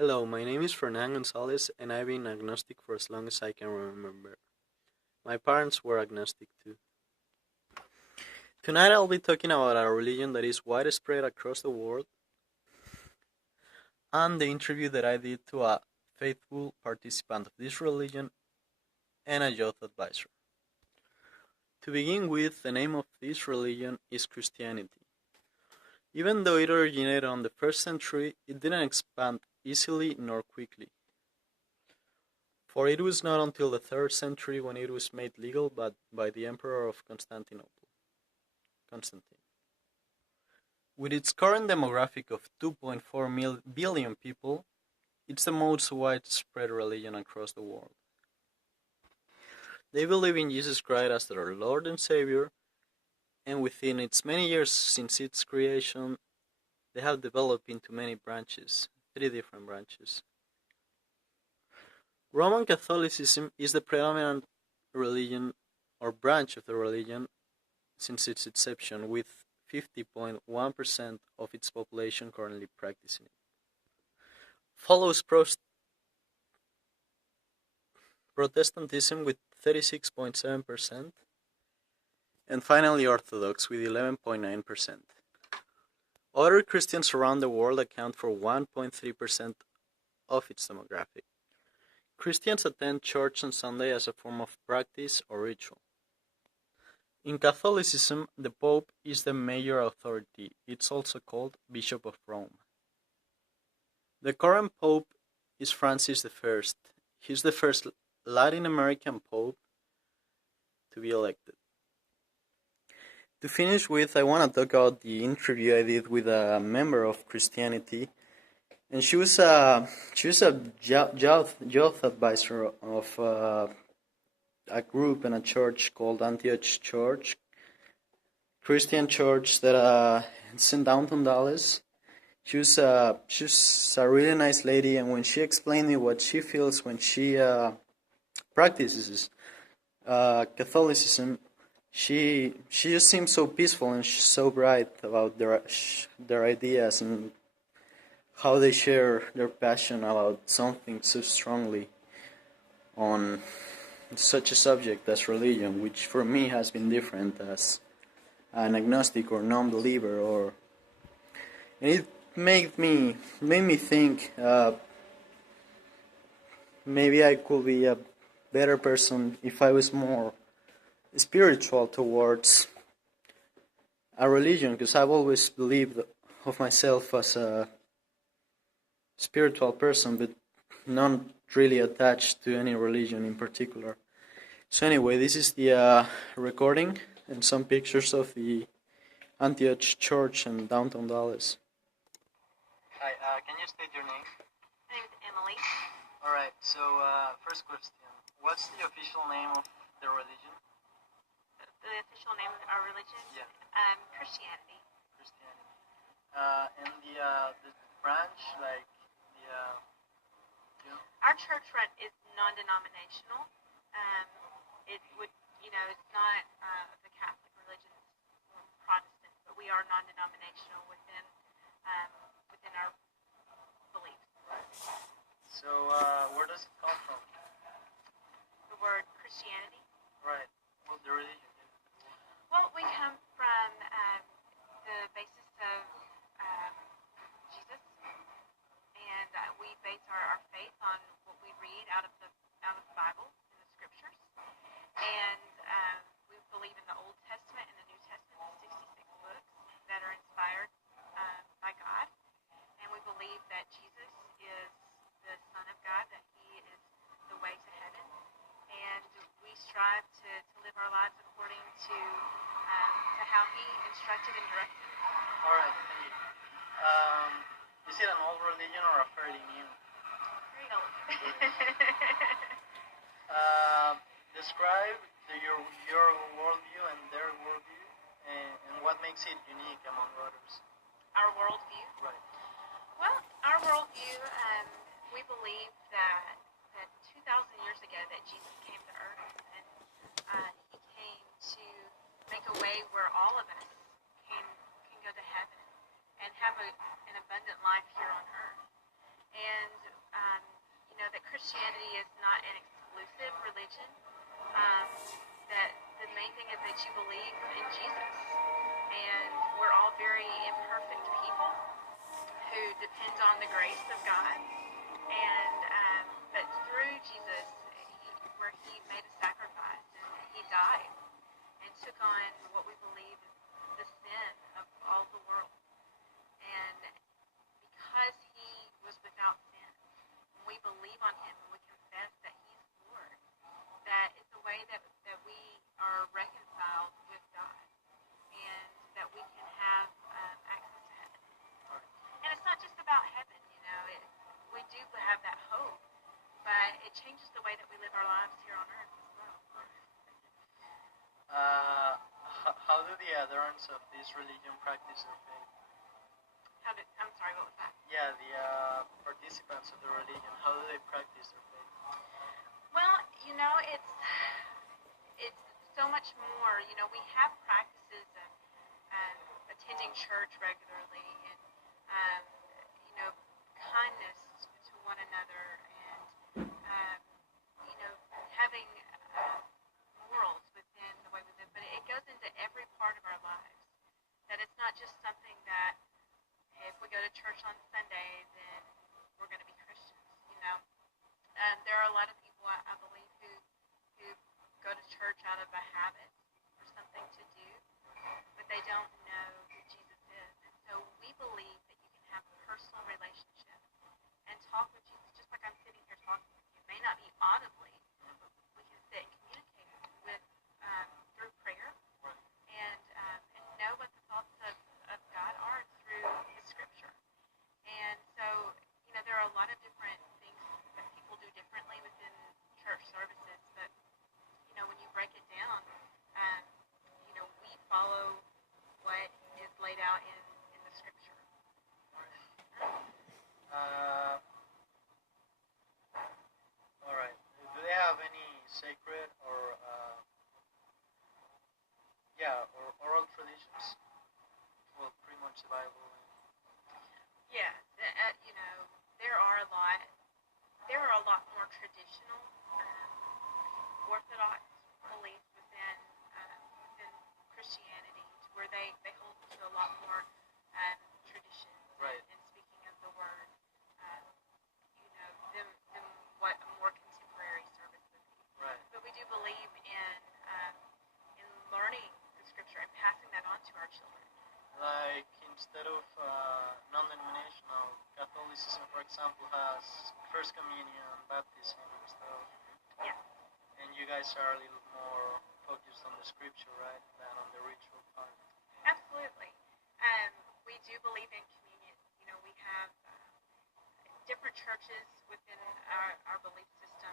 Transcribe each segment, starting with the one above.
Hello, my name is Fernan Gonzalez, and I've been agnostic for as long as I can remember. My parents were agnostic too. Tonight I'll be talking about a religion that is widespread across the world and the interview that I did to a faithful participant of this religion and a youth advisor. To begin with, the name of this religion is Christianity. Even though it originated on the first century, it didn't expand easily nor quickly. For it was not until the 3rd century when it was made legal by the Emperor of Constantinople, Constantine. With its current demographic of 2.4 billion people, it's the most widespread religion across the world. They believe in Jesus Christ as their Lord and Savior, and within its many years since its creation, they have developed into many branches, 3 different branches. Roman Catholicism is the predominant religion or branch of the religion since its inception, with 50.1% of its population currently practicing it. Follows Protestantism with 36.7%, and finally Orthodox with 11.9%. Other Christians around the world account for 1.3% of its demographic. Christians attend church on Sunday as a form of practice or ritual. In Catholicism, the Pope is the major authority. It's also called Bishop of Rome. The current Pope is Francis I. He's the first Latin American Pope to be elected. To finish with, I want to talk about the interview I did with a member of Christianity, and she was a youth advisor of a group in a church called Antioch Church, Christian church that it's in downtown Dallas. She's a really nice lady, and when she explained me what she feels when she practices Catholicism, she just seems so peaceful and she's so bright about their ideas and how they share their passion about something so strongly on such a subject as religion, which for me has been different as an agnostic or non-believer, and it made me think maybe I could be a better person if I was more spiritual towards a religion, because I've always believed of myself as a spiritual person, but not really attached to any religion in particular. So anyway, this is the recording and some pictures of the Antioch Church in downtown Dallas. Hi, can you state your name? My name is Emily. Alright, so first question. What's the official name of the religion? The official name of our religion? Yeah. Christianity. Christianity. And the branch, like Our church is non-denominational. It would, it's not the Catholic religion or Protestant, but we are non-denominational within our beliefs. Right. So where does it come from? The word Christianity? Right. What's the religion? Well, we come from the basis of Jesus, and we base our faith on what we read out of the Bible and the Scriptures, and we believe in the Old Testament and the New Testament, the 66 books that are inspired by God, and we believe that Jesus is the Son of God, that He is the way to heaven, and we strive to live our lives according to how He instructed and directed. All right, thank you. Is it an old religion or a fairly new? Very old. Describe your worldview and their worldview, and what makes it unique among others. Our worldview? Right. Well, our worldview, we believe that 2,000 years ago that Jesus came to earth, and He came to make a way where all of us can go to heaven and have an abundant life here on earth. And Christianity is not an exclusive religion. Um, that the main thing is that you believe in Jesus, and we're all very imperfect people who depend on the grace of God. And but through Jesus, where He made a sacrifice and He died and took on what we believe is the sin of all the world. And because He was without sin, when we believe on Him and we confess that He's Lord, that is the way that we are reconciled with God, and that we can have access to heaven. And it's not just about heaven, we do have that hope, but it changes the way that we live our lives here on earth as well. How do the adherents of this religion practice their faith? I'm sorry, what was that? Yeah, the participants of the religion, how do they practice their faith? Well, it's so much more. We have practices of attending church regularly, and kindness to one another, and having morals within the way we live. But it goes into every part of our lives. That it's not just something that if we go to church on Sunday, then we're going to be Christians. There are a lot of people, I believe, who go to church out of a habit or something to do, but they don't know who Jesus is. And so we believe that you can have a personal relationship and talk with Jesus, just like I'm sitting here talking with you. It may not be audibly, but we can sit and communicate with through prayer, and know what the thoughts of God are through His Scripture. And so, there are a lot of different things that people do differently within church services, but when you break it down, we follow what is laid out in the Scripture. All right. Do they have any sacred or oral traditions? Well, pretty much the Bible. Yeah, there are a lot more traditional, orthodox beliefs within Christianity, where they hold to a lot more traditions, Right. and speaking of the word, than what a more contemporary service would be. Right. But we do believe in learning the Scripture and passing that on to our children. Like instead of non-denominational, Catholicism, for example, has First Communion, baptism, and stuff. Yeah. And you guys are a little more focused on the Scripture, right, than on the ritual part. Absolutely. We do believe in communion. We have different churches within our belief system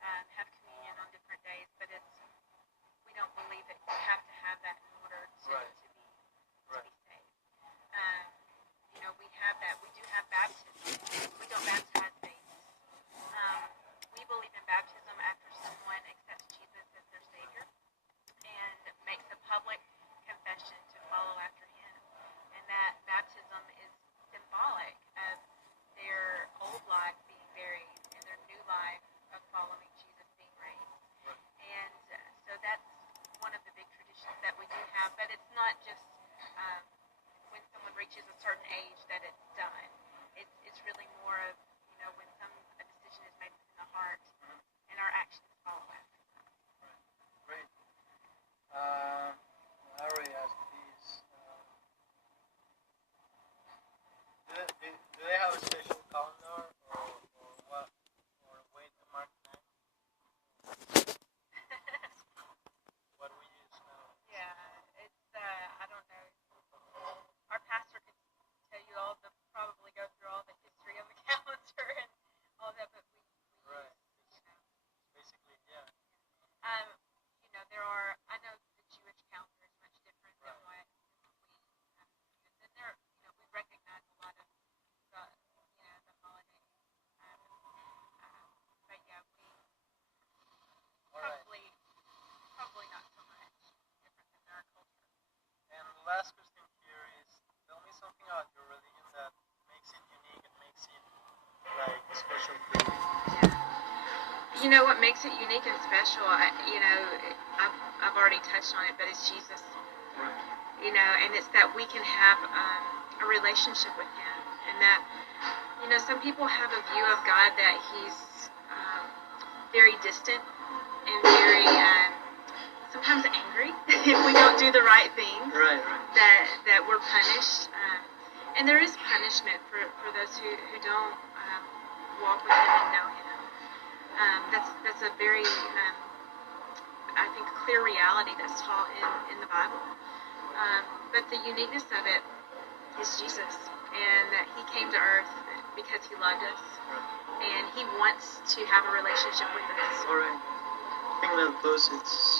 have communion on different days, but we don't believe that you have to have that in order to Right. be Right. saved. We have that. We do have baptism. We don't baptize babies. We believe in baptism after someone accepts Jesus as their Savior and makes a public confession to follow after Him. And that baptism is symbolic of their old life being buried and their new life of following Jesus being raised. Right. And You know what makes it unique and special? I've already touched on it, but it's Jesus. Right. And it's that we can have a relationship with Him, and that some people have a view of God that He's very distant and very sometimes angry if we don't do the right things. Right. That we're punished, and there is punishment for those who don't walk with Him and know Him. That's a very I think clear reality that's taught in the Bible. But the uniqueness of it is Jesus, and that He came to earth because He loved us, and He wants to have a relationship with us. All right. I think that thus it's